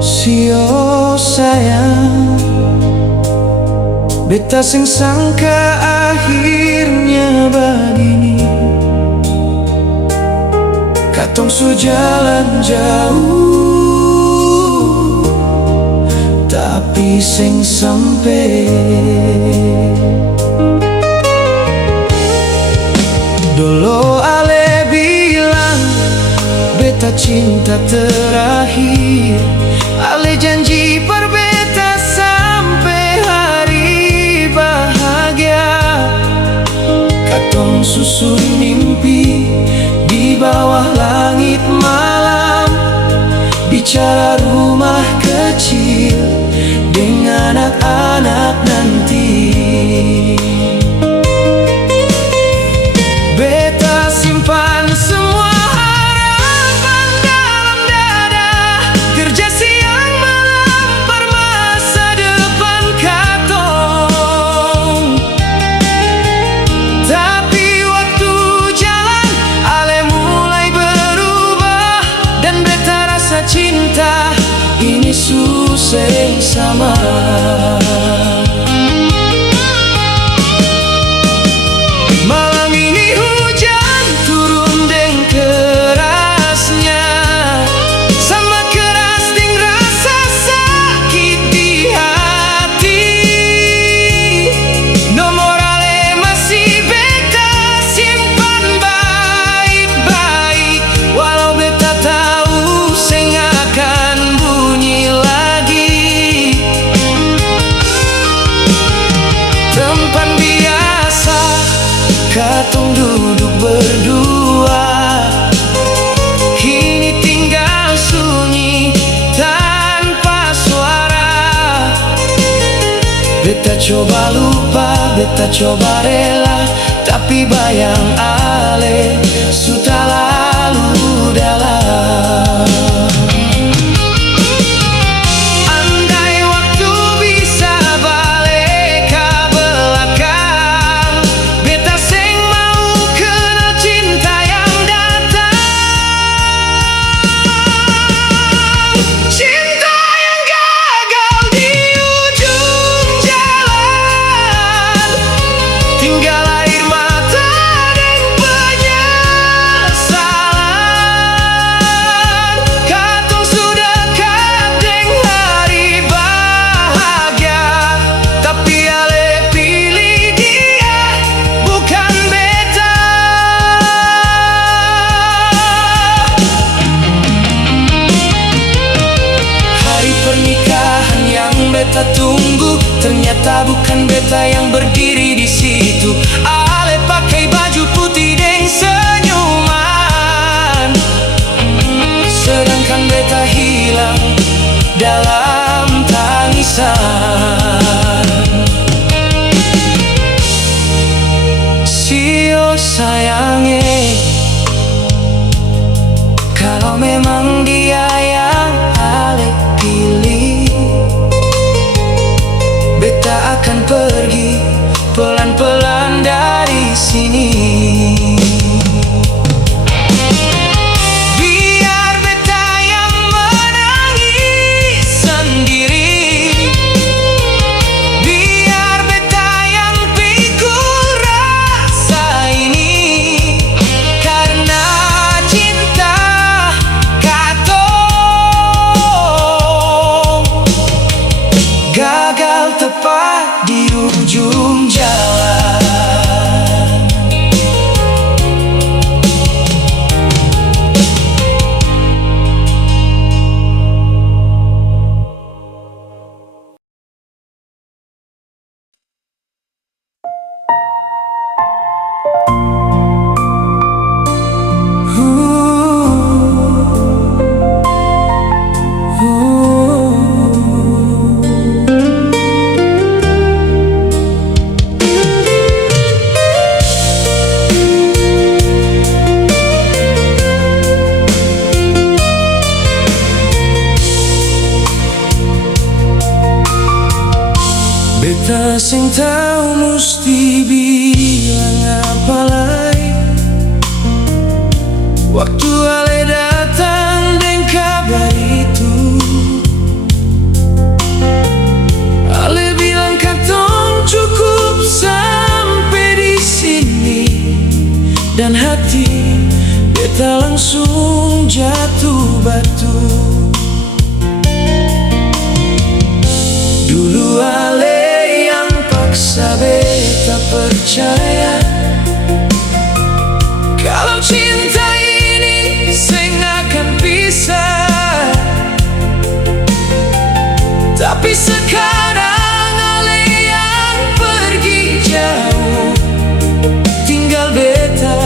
Sio sayang, beta sing sangka akhirnya begini. Katong sejalan jauh, tapi sing sampai. Dulu ale bilang beta cinta terakhir, ale janji per beta sampai hari bahagia. Katong susun mimpi di bawah langit malam, bicara rumah kecil dengan anak-anak nanti. Beta simpan semua harapan dalam dada, kerja siang malam per masa depan katong. Tapi waktu jalan ale mulai berubah, dan beta rasa cinta ini susah sama. Malam ini hujan turun deng kerasnya, sama keras deng rasa sakit di hati. Nomor ale masih beta simpan baik-baik, walau beta tahu seng akan bunyi lagi. Tempat biasa katong duduk berdua, kini tinggal sunyi tanpa suara. Beta coba lupa, beta coba rela, tapi bayang ale sudah lalu dalam. Andai waktu bisa balik ke belakang, beta seng mau kenal cinta yang datang. Cinta yang gagal di ujung jalan, tinggal air mata dan penyesalan. Katong sudah dekat deng hari bahagia, tapi ale pilih dia bukan beta. Hari pernikahan yang beta tunggu, ternyata bukan beta yang berdiri di situ. Ale pakai baju putih deng senyuman, sedangkan beta hilang dalam tangisan. Sio sayange, kalau memang dia yang ale pilih, beta akan pergi pelan-pelan dari sini. Biar beta yang menangis sendiri, biar beta yang pikul rasa ini. Karena cinta katong gagal tepat di ujung jalan. Beta sing tau musti bilang apa lagi, waktu ale datang beta langsung jatuh batu. Dulu ale yang paksa beta percaya kalau cinta ini seng akan bisa. Tapi sekarang ale yang pergi jauh, tinggal beta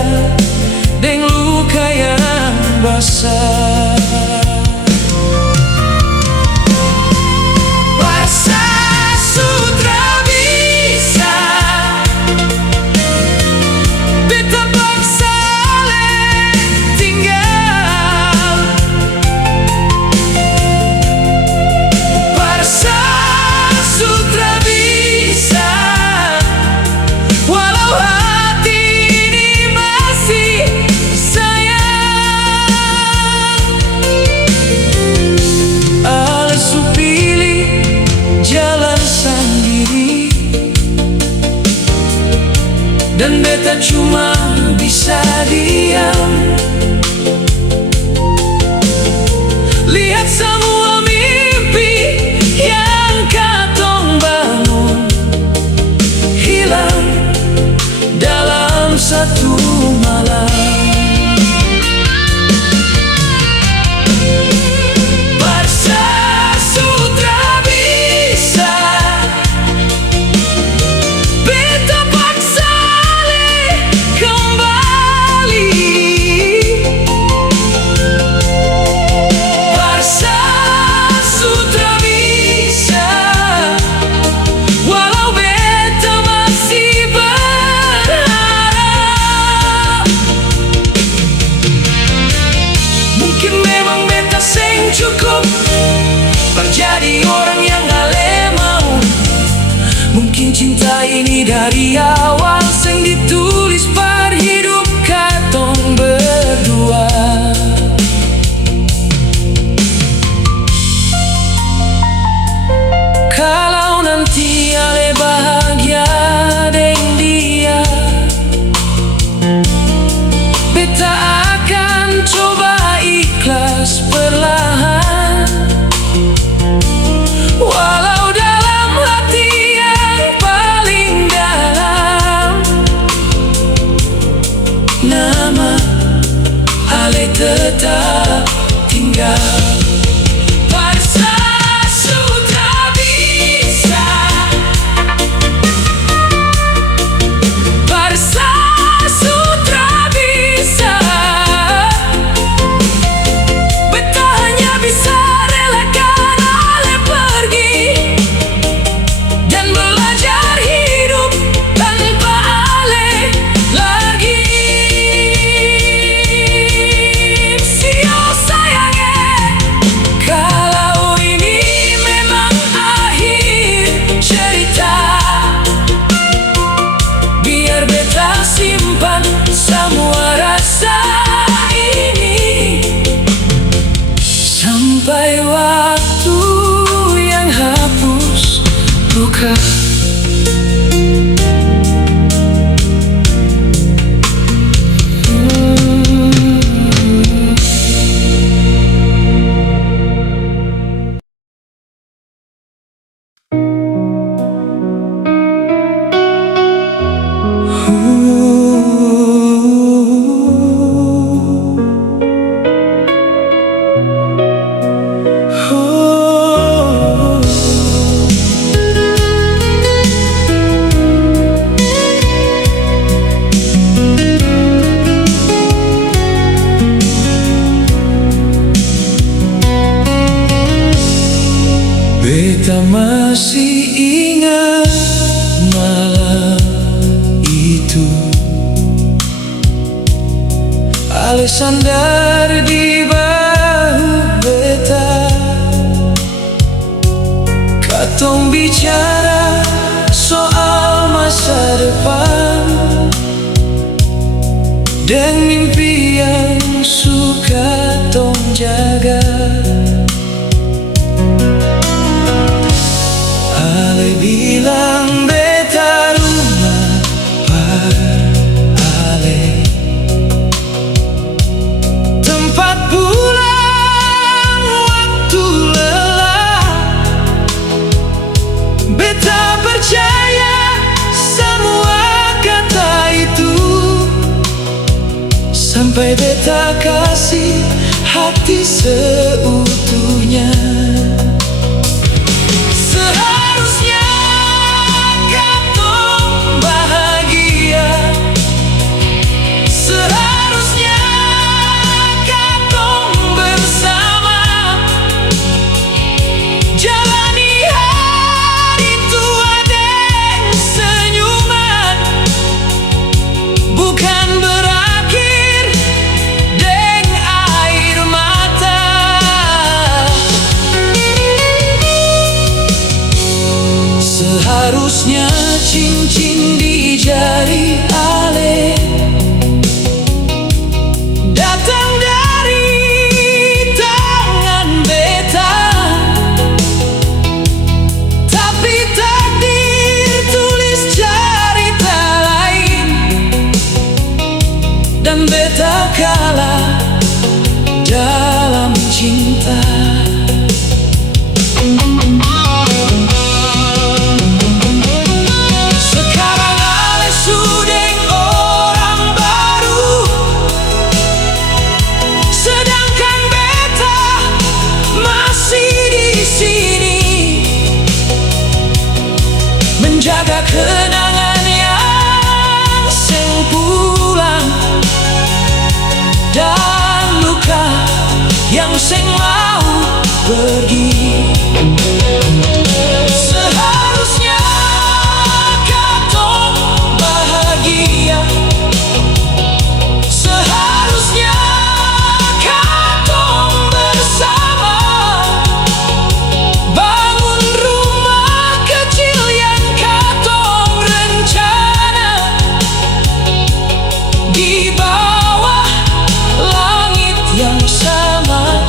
deng luka yang basah. Paksa sutra bisa, beta paksa ale tinggal. Paksa sutra bisa, walau hati ini masih sayang. Ale su pilih jalan sendiri, dan beta cuma bisa diam. Lihat semua mimpi yang katong bangun hilang dalam satu malam. Paksa sutra bisa, beta paksa ale kembali. Paksa sutra bisa, walau beta masih berharap. Mungkin memang beta seng cukup menjadi orang yang ale mau. Mungkin cinta ini dari awal seng ditulis par hidup katong berdua. Kalau nanti ale bahagia deng dia, beta akan coba ikhlas perlahan. Walau dalam hati yang paling dalam, nama ale tetap tinggal. Paksa sutra bisa, paksa sutra bisa, beta hanya bisa relakan ale pergi dan belajar hidup tanpa ale lagi. Sio sayangnya, kalau ini memang akhir cerita, biar beta simpan semua rasa ini sampai waktu yang hapus luka. Beta masih ingat malam itu, ale sandar di bahu beta, katong bicara soal masa depan dan mimpi yang suka tong jaga. Ale bilang beta rumah par ale, beta kasih hati seutuhnya. Seharusnya katong bahagia, seharusnya katong bersama jalani hari tua dengan senyuman, bukan berakhir dengan air mata. Seharusnya cincin di jari ale datang dari tangan beta, tapi takdir tulis cerita lain, dan beta kalah dalam cinta. Sekarang ale sudeng orang baru, sedangkan beta masih di sini menjaga kenangan yang seng pulang dan luka yang seng mau pergi. Seharusnya katong bahagia, seharusnya katong bersama bangun rumah kecil yang katong rencana di bawah langit yang sama.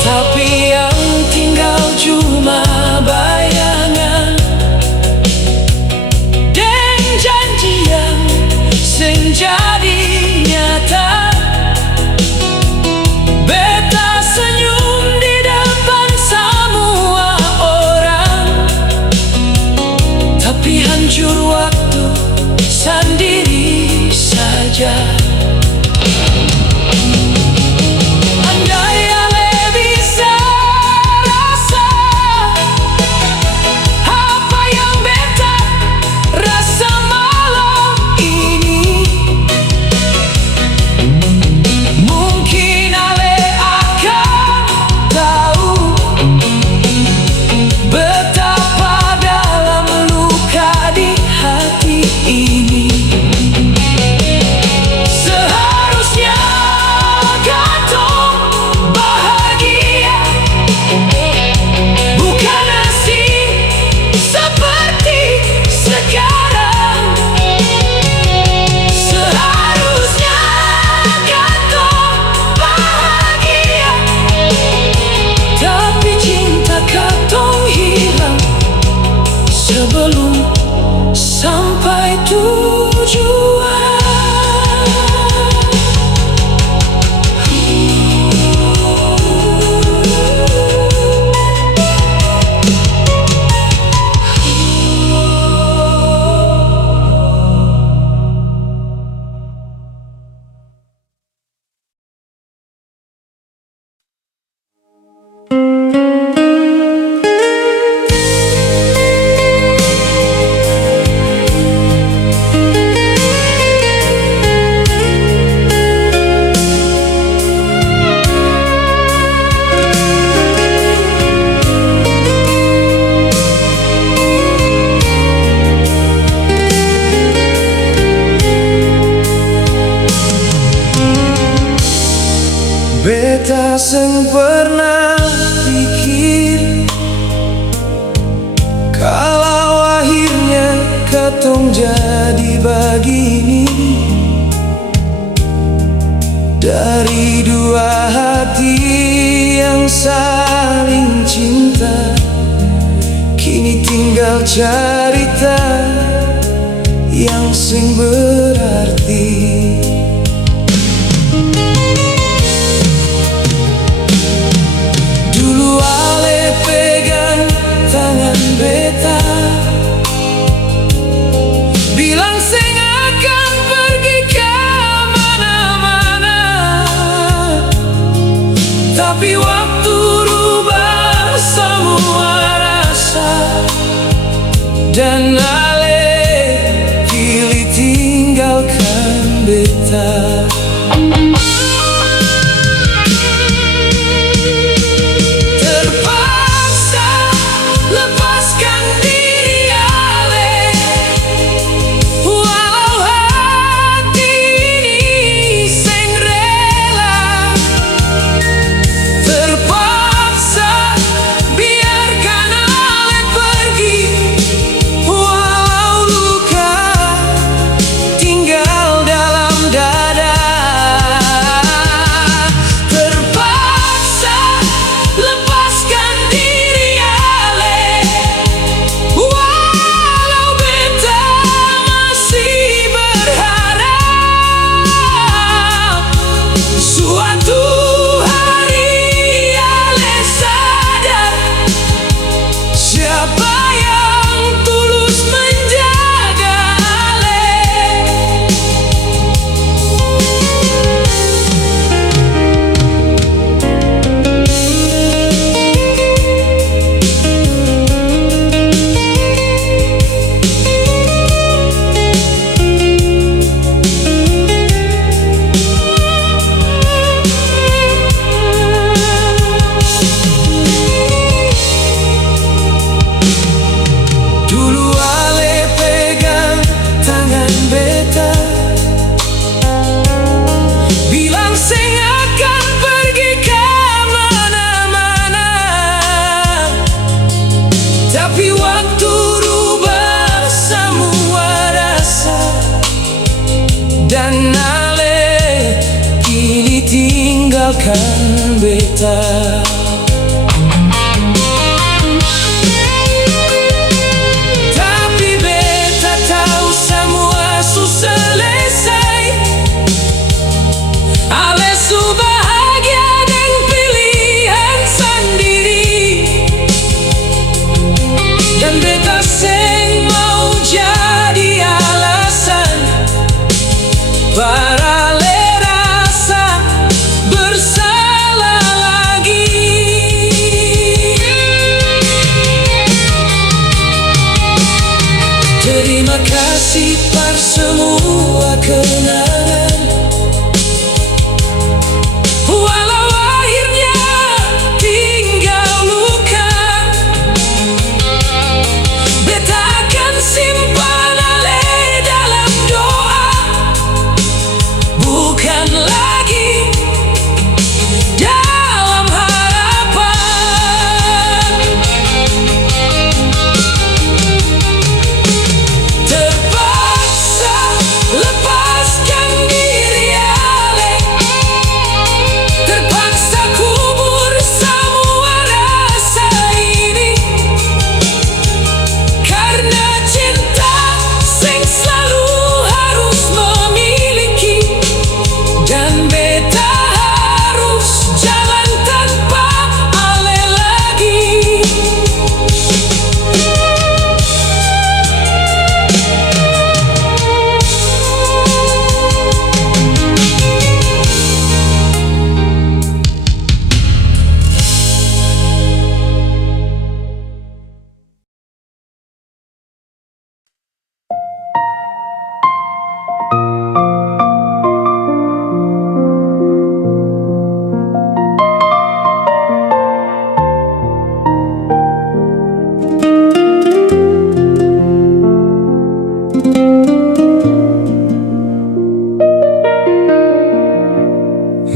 Tapi yang tinggal cuma bayangan dan janji yang seng jadi nyata. Beta senyum di depan semua orang, tapi hancur waktu sendiri saja. Andai ale bisa rasa apa yang beta rasa malam ini, mungkin ale akan tahu betapa dalam luka di hati ini. Seharusnya katong bahagia, bukan nasib seperti sekarang. Seharusnya katong bahagia, tapi cinta katong hilang sebelum sampai tujuan. Beta seng pernah pikir kalau akhirnya katong jadi begini. Dari dua hati yang saling cinta, kini tinggal cerita yang sing berarti. Dulu ale pegang tangan beta, bilang seng akan pergi ke Tapi waktu rubah semua rasa, dan Ale pilih tinggalkan beta. Terpaksa lepaskan diri Ale, walau hati ini seng rela. Terpaksa biarkan Ale pergi, walau luka tinggal dalam dada. Terpaksa lepaskan diri Ale, walau beta masih berharap suatu hari Ale sadar siapa yang tulus menjaga Ale. Dulu Ale pegang tangan beta, bilang seng akan pergi ke mana-mana. Tapi waktu rubah semua rasa, dan Ale kini tinggalkan beta. Tapi beta tahu semua su selesai. Ale su bahagia dengan pilihan sendiri, dan beta seng mau jadi alasan para Ale rasa bersalah lagi. Terima kasih par semua kenangan, walau akhirnya tinggal luka. Beta akan simpan Ale dalam doa, bukan lagi dalam harapan. Terpaksa lepaskan diri Ale, terpaksa kubur semua rasa ini, karena cinta sing selalu harus memiliki, dan beta harus jalan tanpa Ale lagi.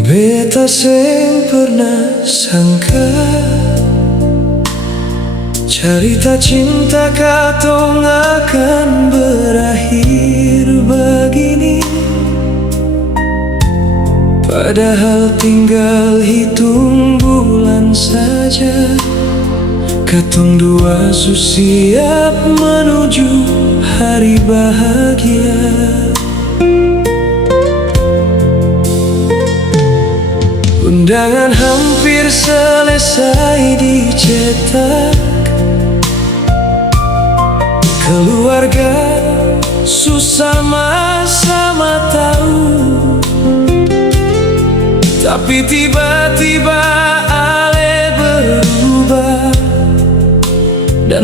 Beta seng pernah sangka cerita cinta katong akan berakhir begini. Padahal tinggal hitung bulan saja, katong dua su siap menuju hari bahagia. Undangan hampir selesai dicetak, keluarga susah sama-sama tahu. Tapi tiba-tiba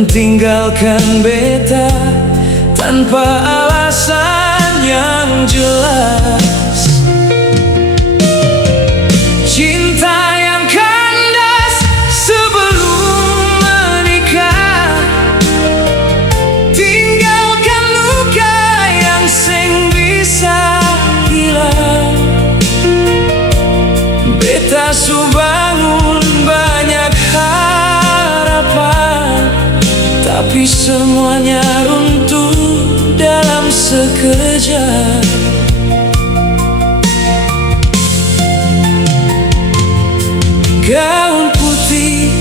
dan tinggalkan beta tanpa alasan yang jelas. Cinta yang kandas sebelum menikah, tinggalkan luka yang seng bisa hilang. Beta su bangun banyak harapan, tapi semuanya runtuh dalam sekejap. Gaun putih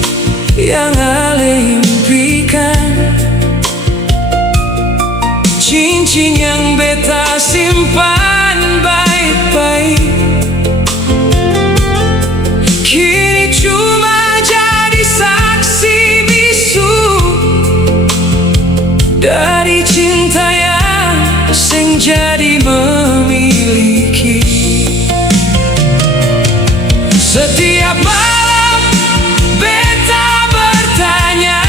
yang ale impikan, cincin yang beta simpan baik-baik, kini cuma jadi saksi bisu dari cinta yang seng jadi memiliki. Setiap malam beta bertanya,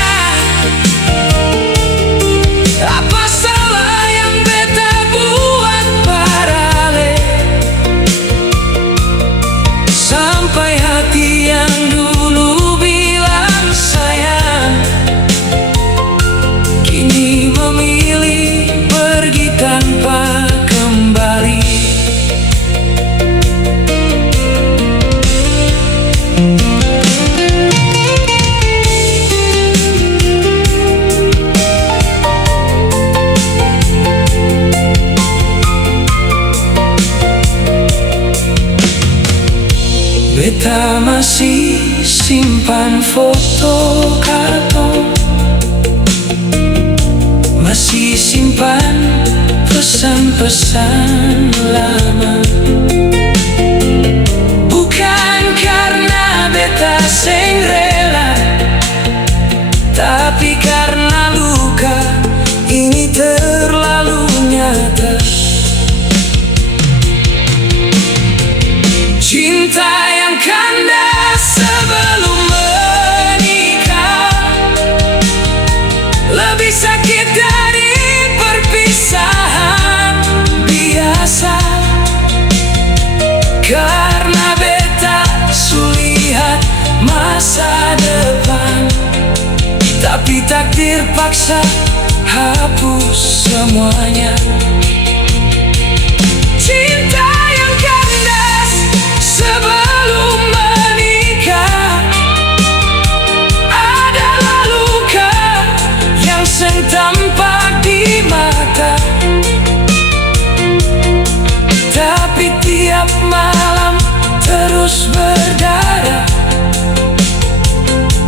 apa salah yang beta buat parale, sampai hati yang dulu bilang sayang kini memilih pergi tanpa kembali. Beta masih simpan foto karton, masih simpan pesan-pesan lama. Bukan karena beta seng rela, tapi karena luka ini terlalu nyata. Cinta yang kandas sebelum menikah lebih sakit dari perpisahan biasa, karena beta sulihat masa depan, tapi takdir paksa hapus semuanya. Cinta yang kandas sebelum menikah adalah luka yang seng tampak di mata, tapi tiap malam terus berdarah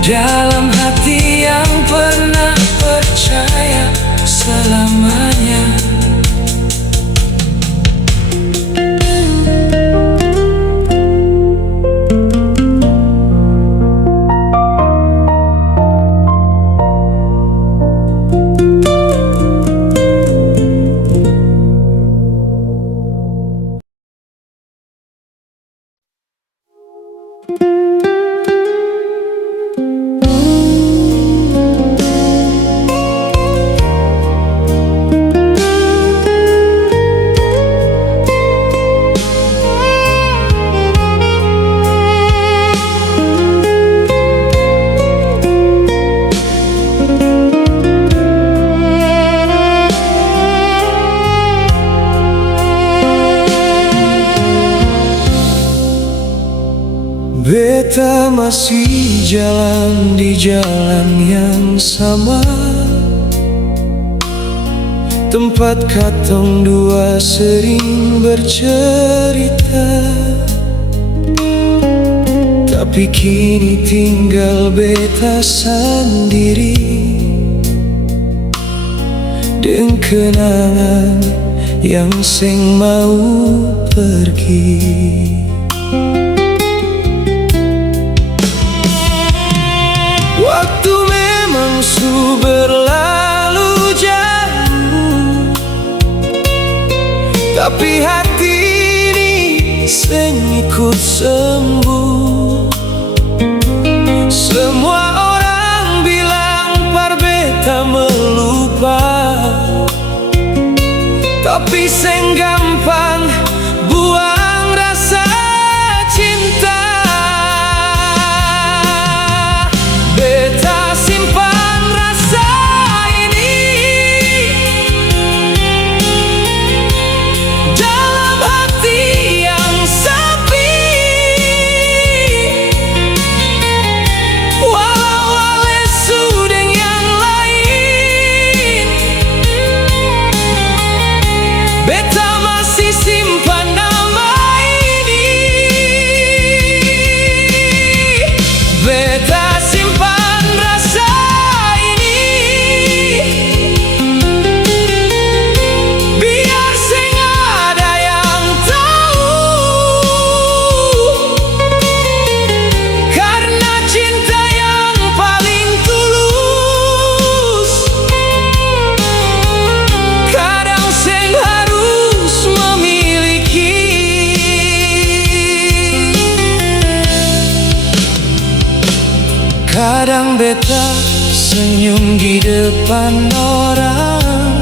dalam hati yang pernah percaya selamanya. Beta masih jalan di jalan yang sama, tempat katong dua sering bercerita, tapi kini tinggal beta sendiri dengan kenangan yang seng mau pergi. Waktu memang su berlalu jauh, tapi hati ini seng ikut sembuh. Semua orang bilang parbeta Kopi sing gampang buang rasa cinta. Beta simpan rasa ini dalam hati yang sepi. Walau oleh sudeng yang lain, beta masih simpan nama ini. Beta simpan rasa ini, biar sing ada yang tahu. Karena cinta yang paling tulus, kadang sing harus memiliki. Kadang beta senyum di depan orang,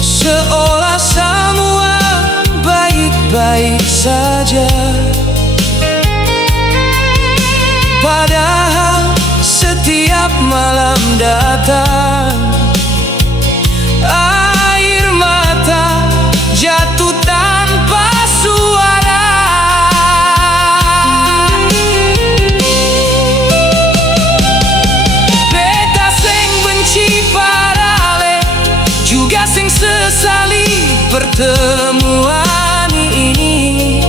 seolah semua baik-baik saja. Padahal setiap malam datang, air mata jatuh tanpa suara. Beta sing benci parale, juga sing sesali pertemuan ini.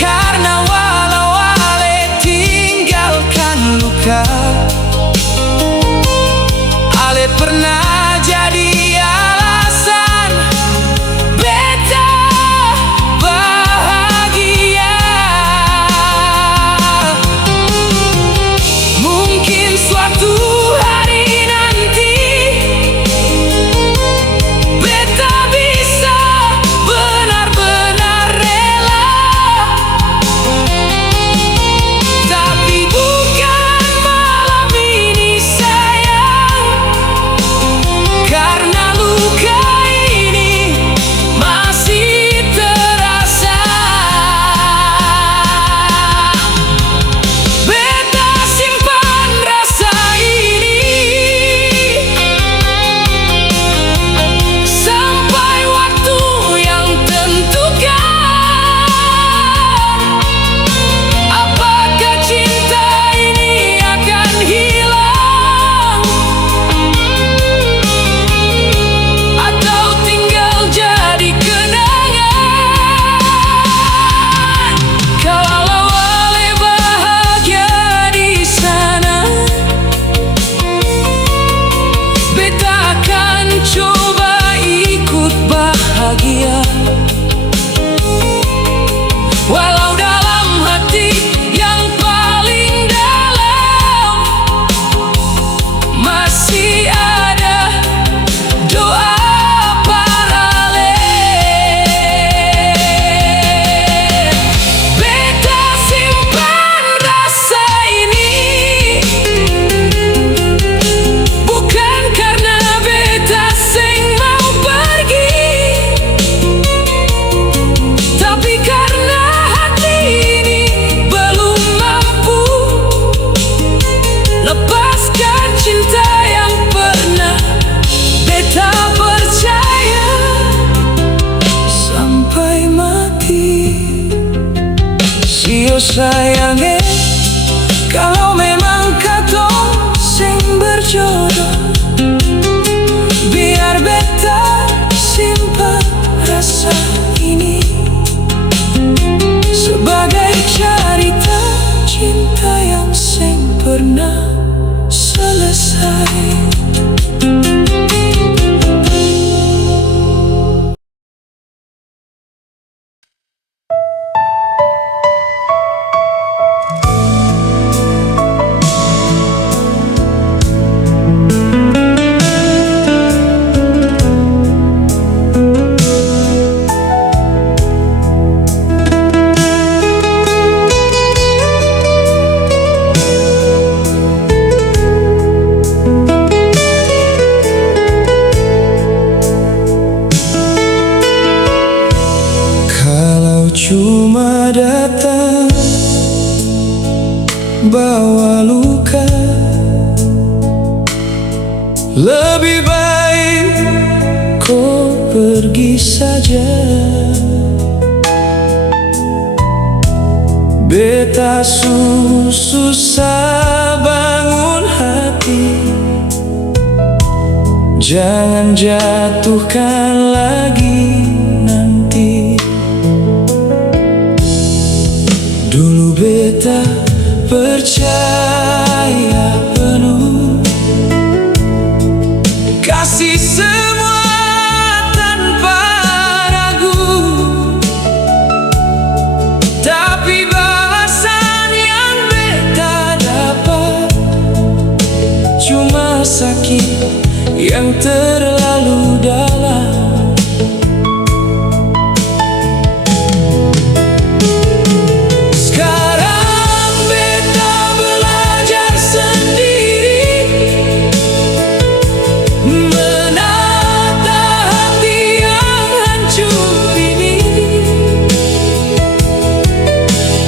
Karena walau ale tinggalkan luka, ale pernah jadi alasan beta bahagia. Mungkin suatu hari nanti beta bisa benar-benar rela, tapi bukan malam ini sayang. Karena luka ini masih terasa. Beta simpan rasa ini sampai waktu yang tentukan. Apakah cinta ini akan hilang, atau tinggal jadi kenangan? Kalau ale bahagia di sana, beta akan coba ikut bahagia. Walau dalam hati yang paling dalam masih ada doa paralel. Beta simpan rasa ini, bukan karena beta sing mau pergi, tapi karena hati ini belum mampu lepaskan cinta yang pernah beta percaya sampai mati. Sio sayange, kalau memang katong sing berjodoh, biar beta simpan rasa ini sebagai cerita cinta yang sing pernah selesai. Semua datang bawa luka. Lebih baik kau pergi saja. Beta susah bangun hati. Jangan jatuhkan lagi nanti. Dulu beta percaya penuh, kasih semua tanpa ragu. Tapi balasan yang beta dapat cuma sakit yang terlalu dalam. Sekarang beta belajar sendiri, menata hati yang hancur ini.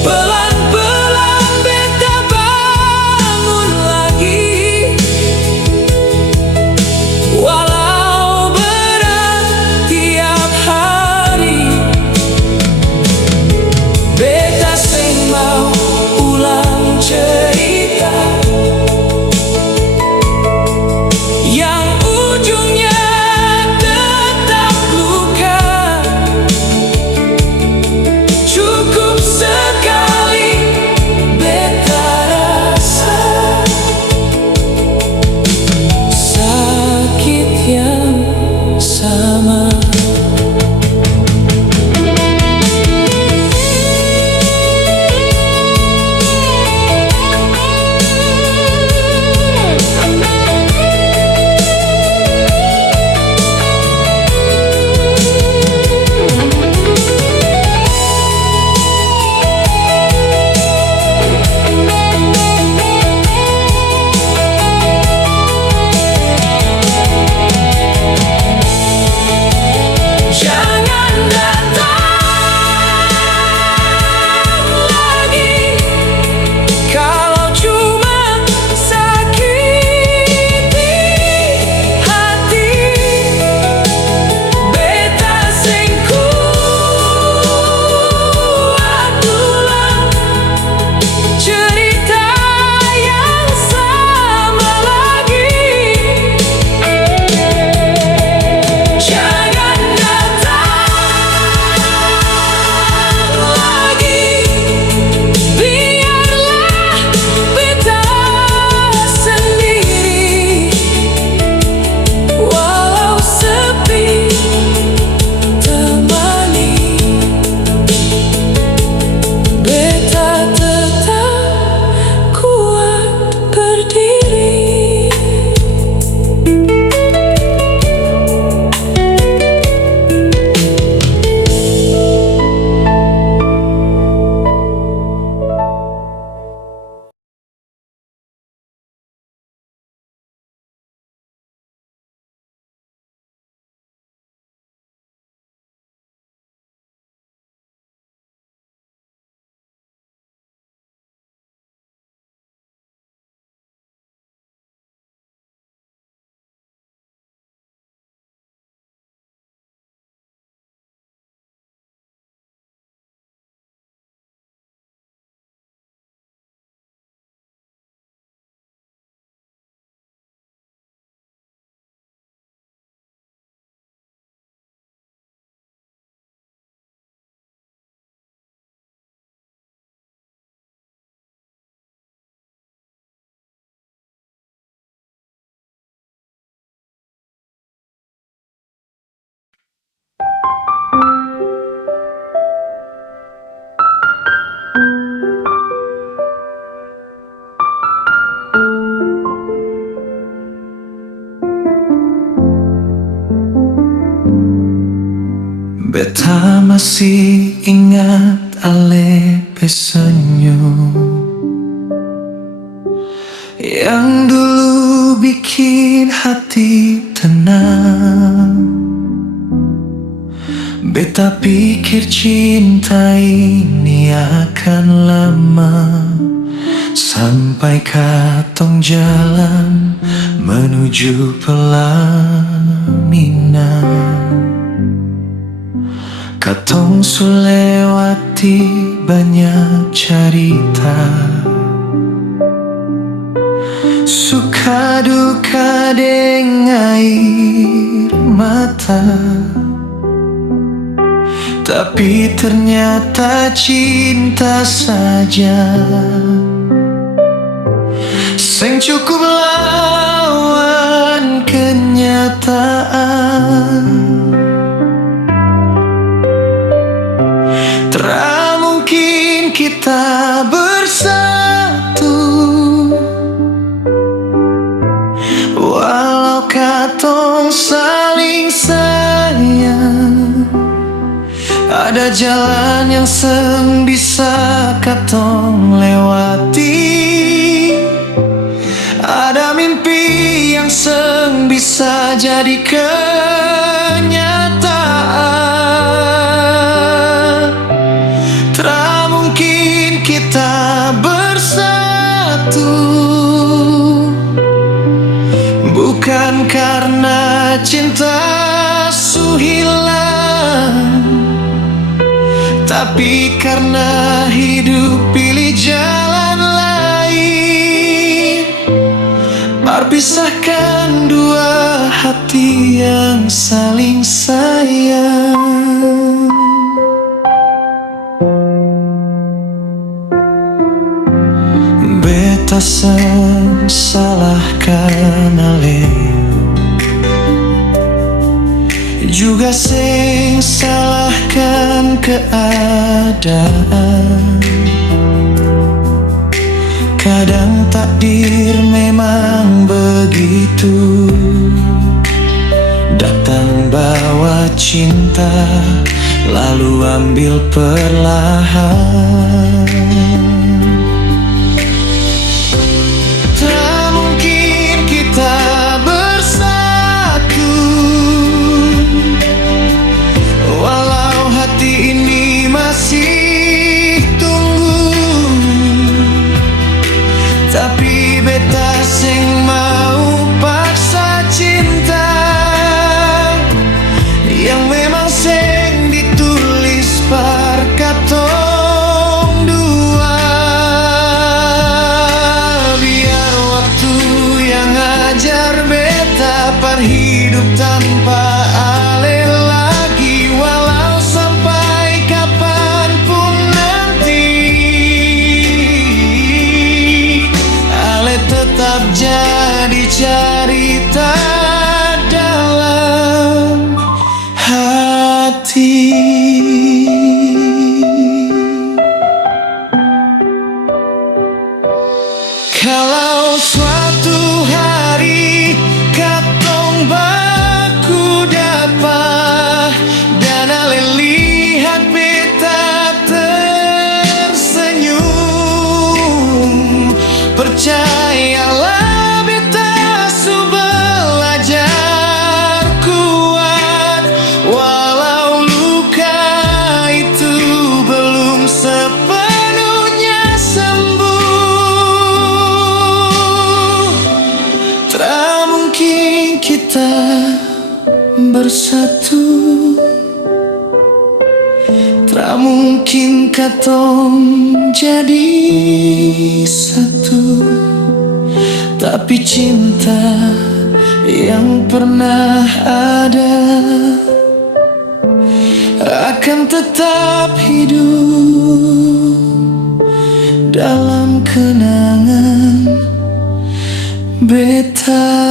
Pelan-pelan beta bangun lagi. Walau berat tiap hari, beta sing mau ulang cerita yang ujungnya tetap luka. Cukup sekali beta rasa sakit yang sama. Jangan datang lagi kalau cuma sakiti hati. Beta sing kuat ulang cerita yang sama lagi. Jangan lagi, biarlah beta sendiri. Walau sepi temani, beta tetap kuat berdiri. Beta masih ingat ale pesenyum yang dulu bikin hati tenang. Beta pikir cinta ini akan lama, sampai katong jalan menuju pelaminan. Katong su lewati banyak cerita, suka duka deng air mata. Tapi ternyata cinta saja sing cukup lawan kenyataan. Tak mungkin kita bersatu walau katong saling sayang. Ada jalan yang seng bisa katong lewati, ada mimpi yang seng bisa jadi kenyataan. Tak mungkin kita bersatu, bukan karena cinta su hilang, tapi karena hidup pilih jalan lain, berpisahkan dua hati yang saling sayang. Beta seng salahkan ale, juga seng salahkan keadaan. Kadang takdir memang begitu, datang bawa cinta lalu ambil perlahan. Tak mungkin kita bersatu walau hati ini masih tunggu. Tapi beta sing mau paksa cinta yang memang sing ditulis par katong dua. Biar waktu yang ajar beta par hidup tanpa ale lagi, walau sampai kapanpun nanti ale tetap jadi cerita dalam hati. Kalau suatu hari katong baku dapat dan ale lihat beta tersenyum, percayalah beta su belajar kuat, walau luka itu belum sepenuhnya sembuh. Tak mungkin kita bersatu, tak mungkin katong jadi satu. Tapi cinta yang pernah ada akan tetap hidup dalam kenangan beta.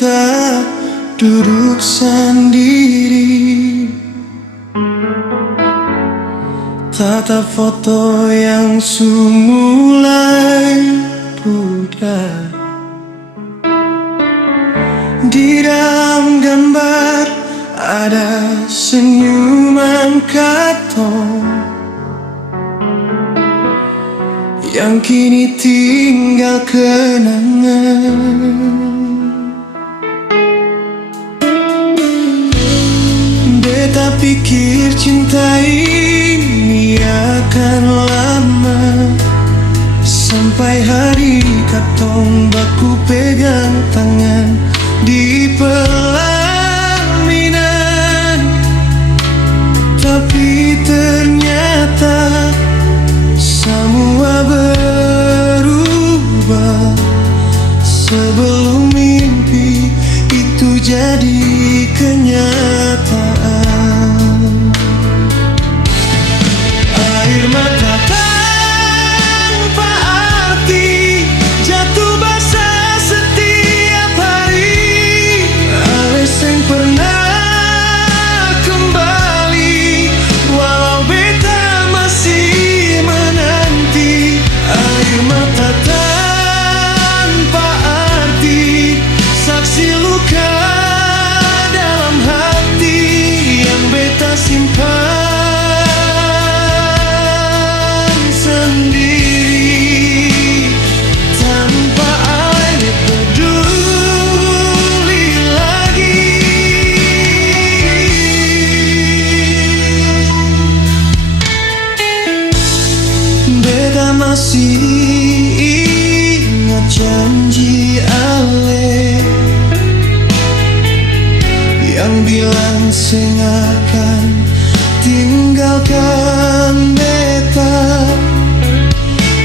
kita duduk sendiri, tatap foto yang mulai pudar. Di dalam gambar ada senyuman katong yang kini tinggal kenangan. Beta pikir cinta ini akan lama, sampai hari katong baku pegang tangan di pelaminan. Tapi ternyata semua berubah sebelum mimpi itu jadi kenyataan. Air mata tanpa arti jatuh basah setiap hari. Alis yang pernah kembali walau beta masih menanti. Air mata tanpa arti, saksi luka dalam hati yang beta simpan sendiri. Tanpa air peduli lagi. Beta masih ingat janji Ale yang bilang sing akan tinggalkan beta.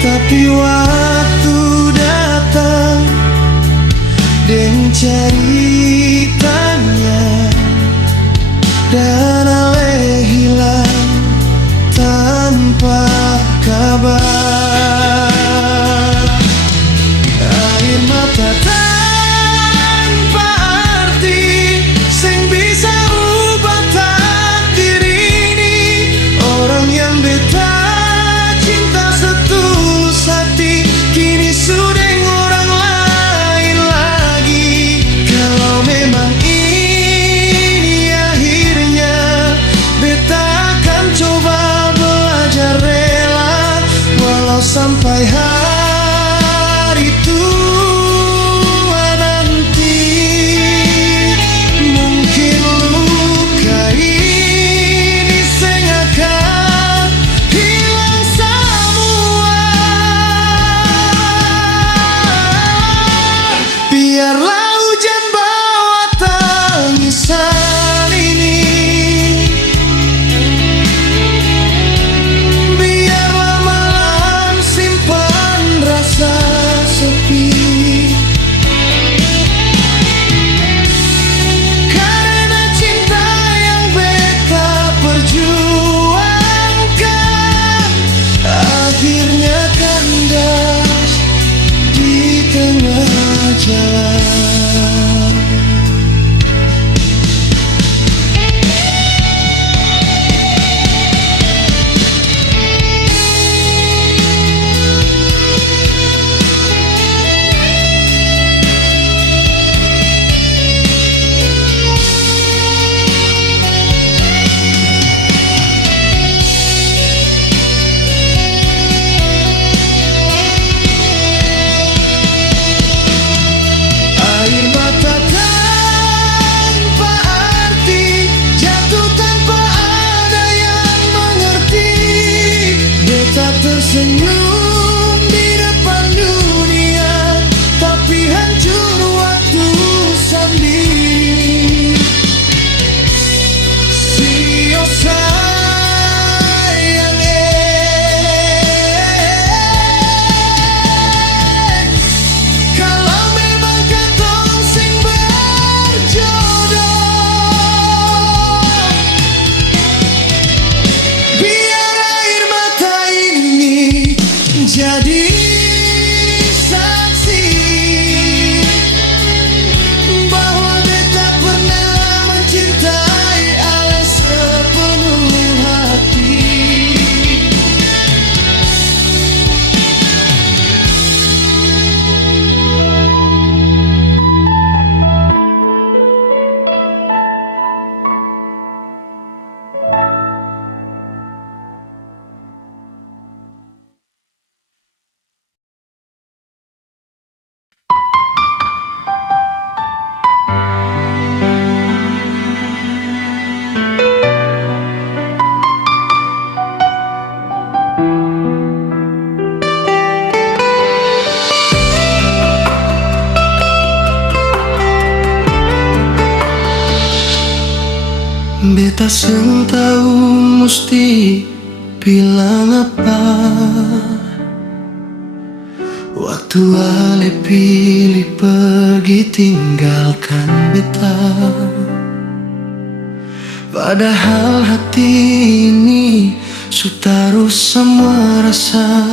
Tapi waktu datang dan ceritanya, dan Ale hilang tanpa kabar. Air mata tanpa arti sing bisa ubah takdir ini. Orang yang beta cinta setulus hati kini sudah orang lain lagi. Kalau memang ini akhirnya, beta akan coba belajar rela, walau sampai hari tua nanti. Mungkin luka ini sing akan hilang semua. Biarlah hujan bawa tangisan ini, biarlah malam simpan rasa sepi. Karena cinta yang beta perjuangkan akhirnya kandas di tengah jalan. Beta seng tahu mesti bilang apa. Waktu Ale pilih pergi tinggalkan beta, padahal hati ini sutaruh semua rasa.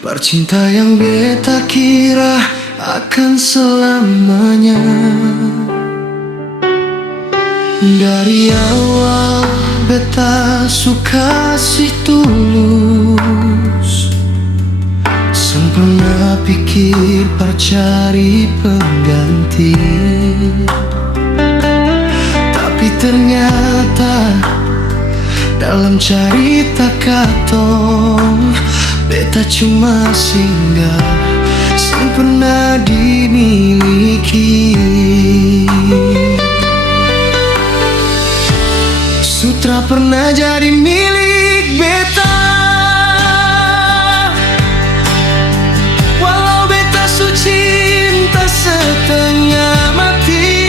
Percinta yang beta kira akan selamanya. Dari awal beta suka si tulus, seng pernah pikir percari pengganti. Tapi ternyata dalam cerita katong, beta cuma singgah, seng pernah dimiliki. Sutra pernah jadi milik beta, walau beta su cinta setengah mati.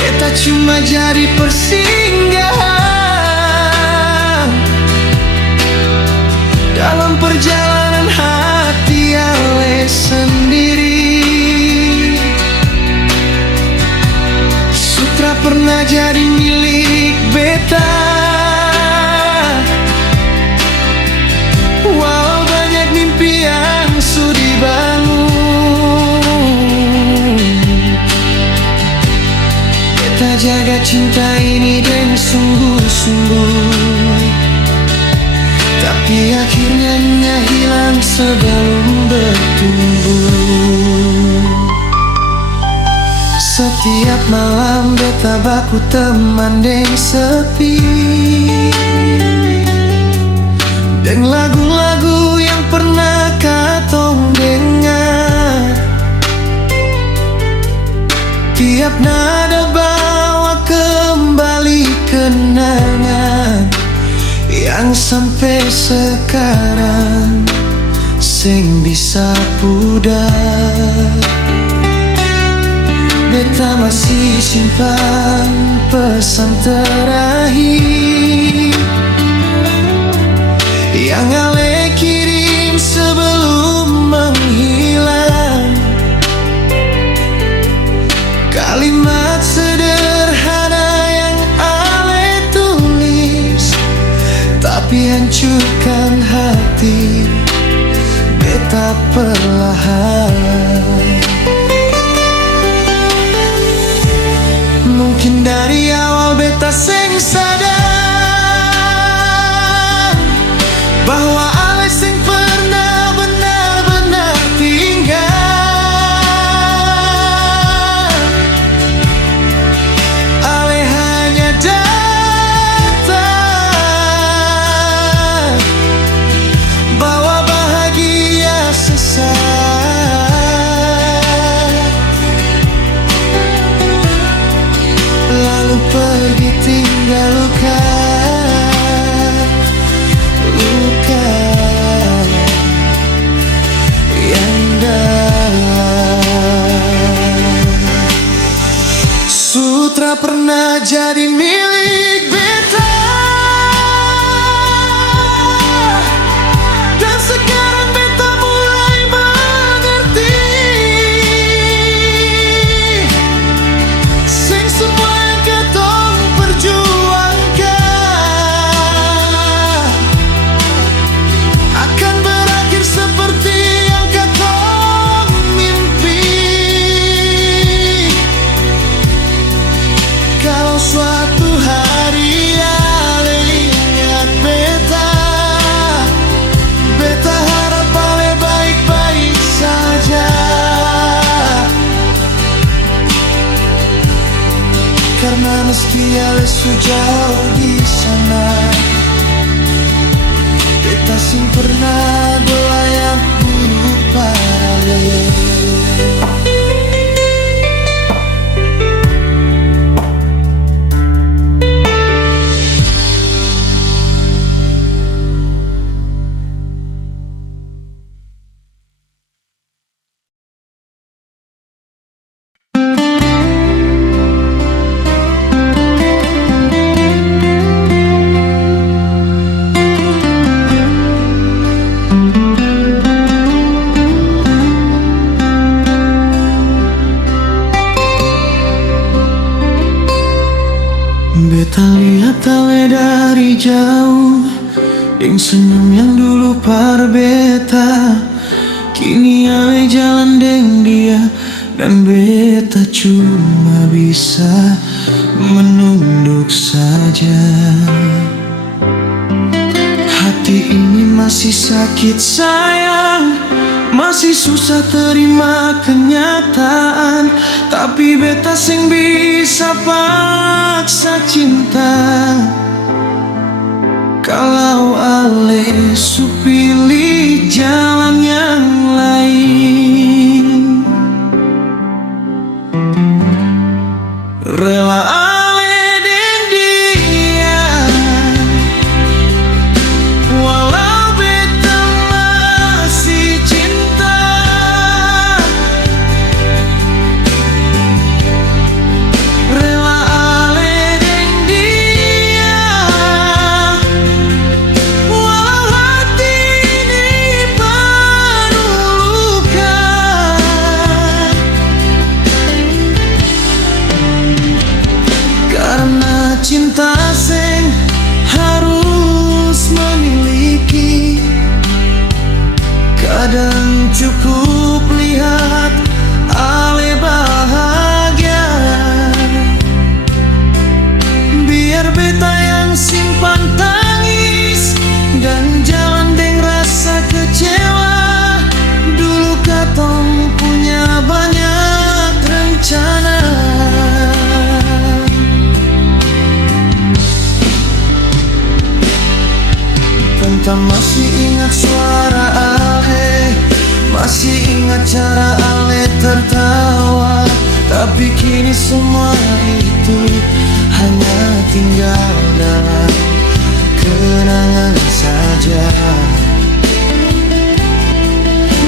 Beta cuma jadi persinggahan dalam perjalanan hati Ale sendiri. Sutra pernah jadi milik beta, walau banyak mimpi yang sudah dibangun. Beta jaga cinta ini dengan sungguh-sungguh, tapi akhirnya hilang sebelum bertumbuh. Setiap malam beta baku teman deng sepi, deng lagu-lagu yang pernah katong dengar. Tiap nada bawa kembali kenangan yang sampai sekarang seng bisa pudar. Beta masih simpan pesan terakhir yang Ale kirim sebelum menghilang. Kalimat sederhana yang Ale tulis, tapi hancurkan hati beta perlahan. Mungkin dari awal beta seng sadar bahwa Ale seng pernah benar-benar tinggal. Ale hanya datang bawa bahagia sesaat, lalu pergi tinggal luka yang dalam. Sutra pernah jadi milik beta, dan sekarang beta mulai mengerti. Sing semua yang katong perjuangkan akan berakhir seperti yang katong mimpi. Kalau suatu hari Ale ingat beta, beta harap Ale baik-baik saja. Karena meski Ale sejauh di sana, beta sing pernah doayan buruk paralel. beta le dari jauh, deng senyum yang dulu par beta, kini ale jalan deng dia, dan beta cuma bisa menunduk saja. Hati ini masih sakit sayang, masih susah terima kenyataan, tapi beta sing bisa paksa cinta. Kalau ale su pilih jalan yang lain, rela ale deng dia, walau beta masih cinta. Rela ale deng dia, walau hati ini penuh luka. Karena cinta seng harus memiliki, kadang cukup lihat ale bahagia. Biar beta yang simpan tangis dan jalan deng rasa kecewa. Dulu katong punya banyak rencana. Tentang masih ingat suara ale, masih ingat cara ale tertawa, tapi kini semua itu hanya tinggal dalam kenangan saja.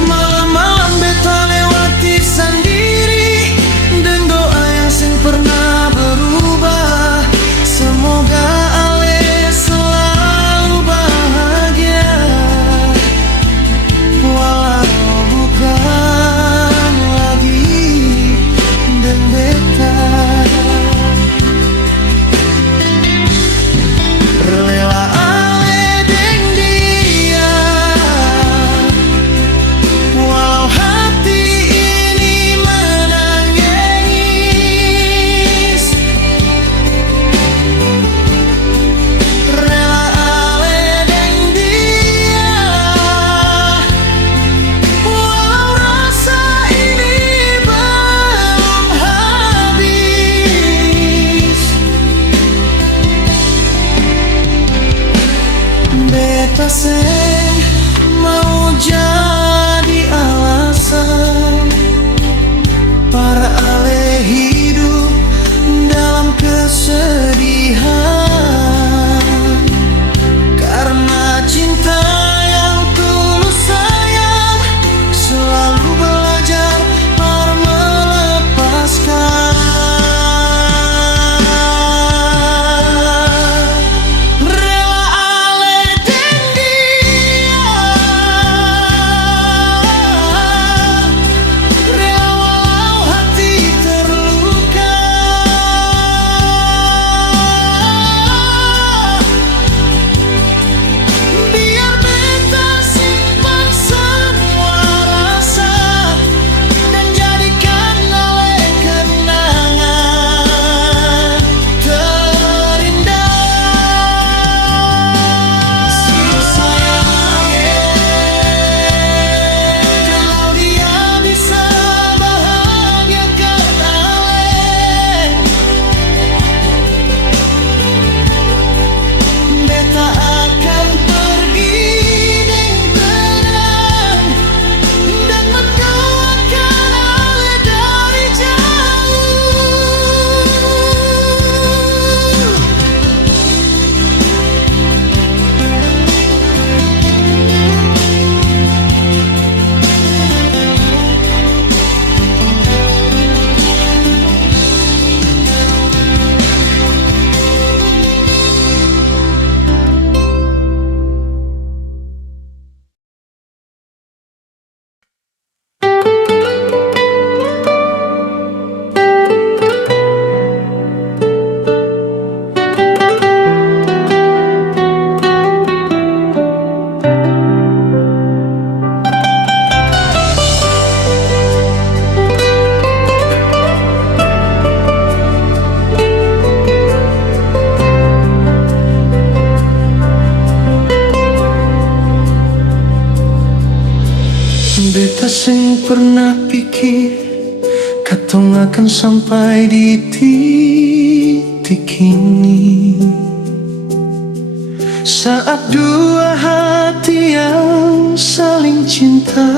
Malam-malam beta lewati sendiri, dan doa yang sing pernah berubah. Semoga ale selalu bahagia, walau bukan lagi deng beta. Rela ale deng dia, Beta sing pernah pikir katong akan sampai di titik ini, saat dua hati yang saling cinta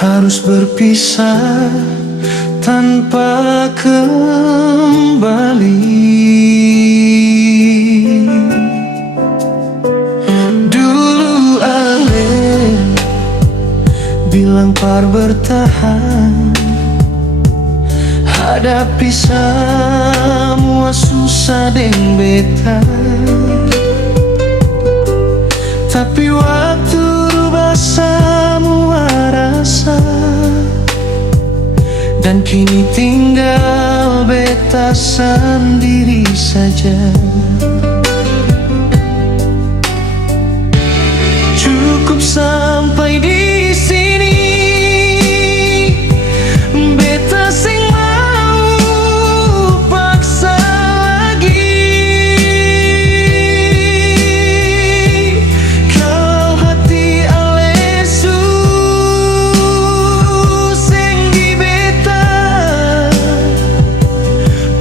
harus berpisah tanpa kembali. Dulu Ale bilang par bertahan, hadapi semua susah deng beta. Tapi waktu rubah semua rasa, dan kini tinggal beta sendiri saja. Cukup sampai di sini, beta sing mau paksa lagi. Kalau hati alesu sing di beta,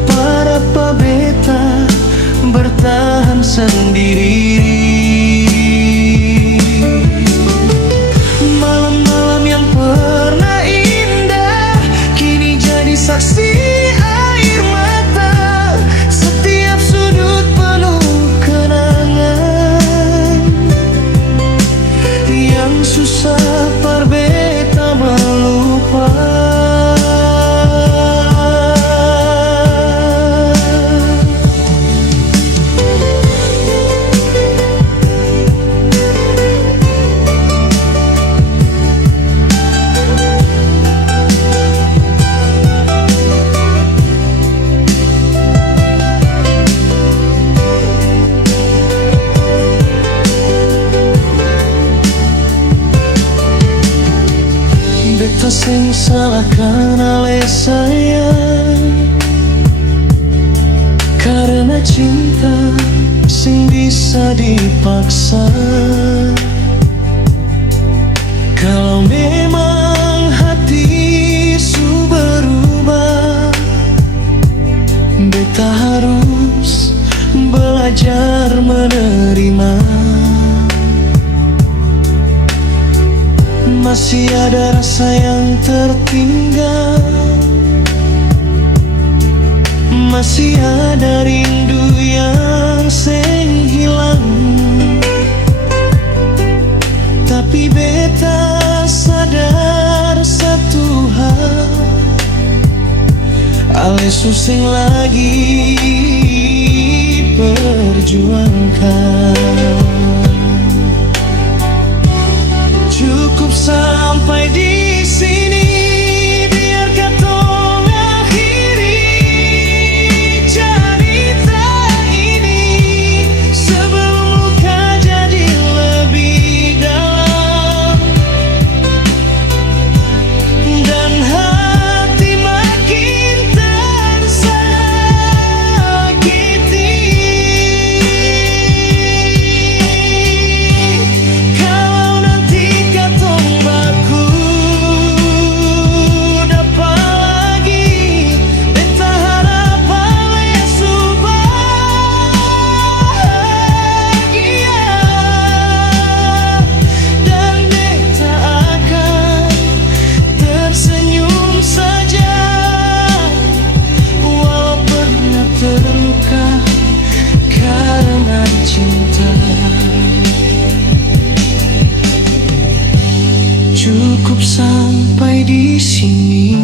para pa beta bertahan sendiri. Saksi air mata, setiap sudut penuh kenangan yang susah par beta melupa. Beta sing salahkan ale sayang, karena cinta sing bisa dipaksa. Kalau memang hati su berubah, beta harus belajar menerima. Masih ada rasa yang tertinggal, masih ada rindu yang seng hilang. Tapi beta sadar satu hal, ale suseng lagi perjuangkan. Cukup sampai di sini, biar katong akhiri cerita ini sebelum luka jadi lebih dalam dan hati makin tersakiti. Kalau nanti baku dapat lagi, beta harap alesu bahagia, dan beta akan tersenyum saja walau pernah terluka karena cinta. Cukup sampai di sini,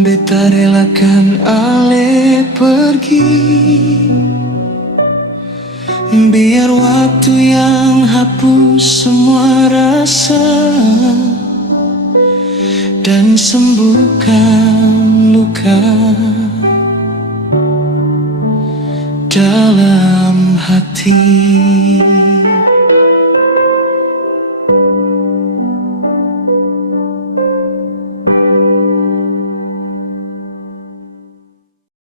beta relakan ale pergi, biar waktu yang hapus semua rasa dan sembuhkan luka dalam hati.